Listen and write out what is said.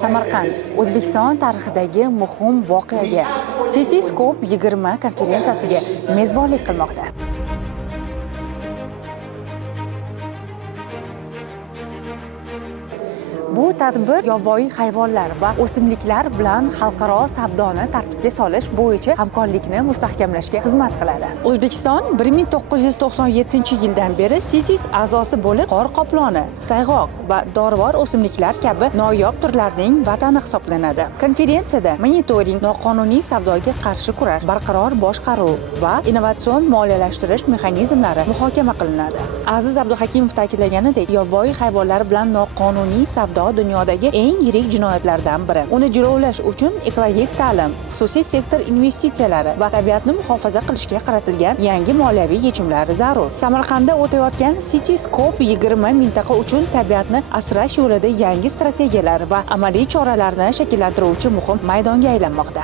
Samarqand O'zbekiston tarixidagi muhim voqeaga Cityscope 20 konferensiyasiga mezbonlik qilmoqda. Bu tadbir yovvoyi hayvonlar va o'simliklar bilan xalqaro savdoni tartibga solish bo'yicha hamkorlikni mustahkamlashga xizmat qiladi. O'zbekiston 1997-yildan beri CITES a'zosi bo'lib, qor qoploni, sayg'oq va dorivor o'simliklar kabi noyob turlarning vatani hisoblanadi. Konferensiyada monitoring, noqonuniy savdoga qarshi kurash, barqaror boshqaruv va innovatsion moliyalashtirish mexanizmlari muhokama qilinadi. Aziz Abduhakimov ta'kidlaganidek, yovvoyi hayvonlar bilan noqonuniy savdo dunyodagi eng yirik jinoyatlardan biri. Uni jilovlash uchun ekologik ta'lim, xususiy sektor investitsiyalari va tabiatni muhofaza qilishga qaratilgan yangi moliyaviy yechimlar zarur. Samarqandda o'tayotgan Cityscope 20 mintaqa uchun tabiatni asrash yo'lida yangi strategiyalar va amaliy choralarni shakllantiruvchi muhim maydonga aylanmoqda.